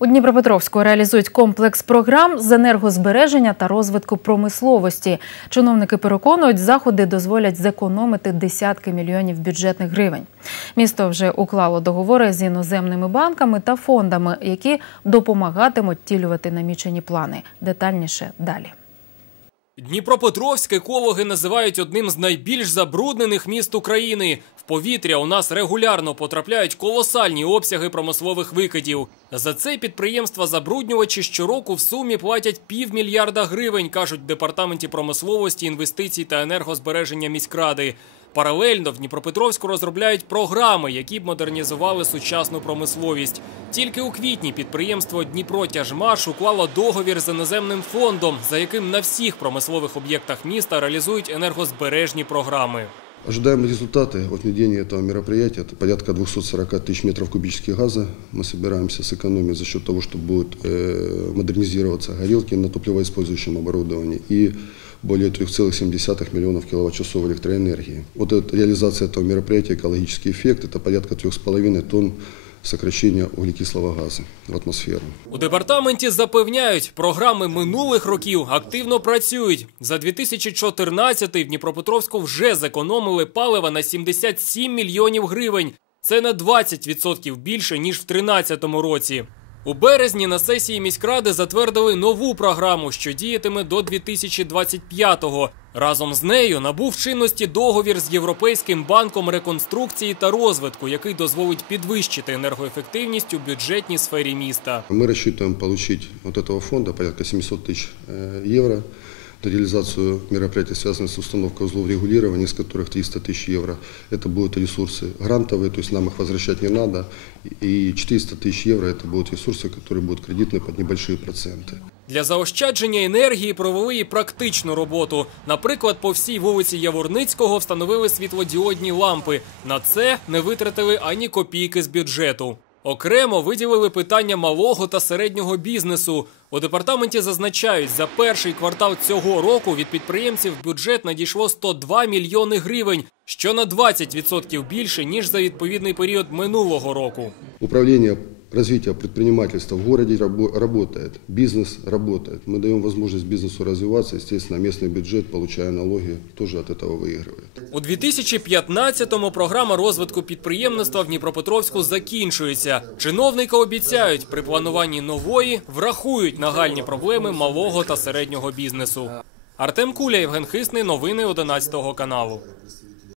У Дніпропетровську реалізують комплекс програм з енергозбереження та розвитку промисловості. Чиновники переконують, заходи дозволять зекономити десятки мільйонів бюджетних гривень. Місто вже уклало договори з іноземними банками та фондами, які допомагатимуть втілювати намічені плани. Детальніше далі. Дніпропетровськ екологи називають одним з найбільш забруднених міст України. В повітря у нас регулярно потрапляють колосальні обсяги промислових викидів. За це підприємства забруднювачі щороку в сумі платять півмільярда гривень, кажуть в департаменті промисловості, інвестицій та енергозбереження міськради. Паралельно в Дніпропетровську розробляють програми, які б модернізували сучасну промисловість. Тільки у квітні підприємство Дніпротяжмаш уклало договір з іноземним фондом, за яким на всіх промислових об'єктах міста реалізують енергозбережні програми. Ожидаемые результаты от введения этого мероприятия – это порядка 240 тысяч метров кубических газа. Мы собираемся сэкономить за счет того, что будут э, модернизироваться горелки на топливоиспользующем оборудовании и более 3,7 миллионов киловатт-часов электроэнергии. Вот эта реализация этого мероприятия, экологический эффект – это порядка 3,5 тонн сокращения углекислого газа в атмосферу. У департаменті запевняють, програми минулих років активно працюють. За 2014 в Дніпропетровську вже зекономили палива на 77 мільйонів гривень. Це на 20% більше ніж в 2013 році. У березні на сесії міськради затвердили нову програму, що діятиме до 2025-го. Разом з нею набув чинності договір з Європейським банком реконструкції та розвитку, який дозволить підвищити енергоефективність у бюджетній сфері міста. Мы рассчитываем получить от этого фонда порядка 700 тысяч э, евро на реализацию мероприятий, связанных с установкой узлов регулирования, из которых 300 тысяч евро. Это будут ресурсы грантовые, то есть нам их возвращать не надо. И 400 тысяч евро это будут ресурсы, которые будут кредитные под небольшие проценты. Для заощадження енергії провели і практичну роботу. Наприклад, по всій вулиці Яворницького встановили світлодіодні лампи. На це не витратили ані копійки з бюджету. Окремо виділили питання малого та середнього бізнесу. У департаменті зазначають, за перший квартал цього року від підприємців бюджет надійшло 102 мільйони гривень, що на 20% більше ніж за відповідний період минулого року. Управление развития предпринимательства в городе рабо- работает, бизнес работает. Мы даем возможность бизнесу развиваться, естественно, местный бюджет, получая налоги, тоже от этого выигрывает. У 2015-му програма розвитку підприємництва в Дніпропетровську закінчується. Чиновники обіцяють, при плануванні нової врахують нагальні проблеми малого та середнього бізнесу. Артем Куля, Євген Хисний, новини 11 каналу.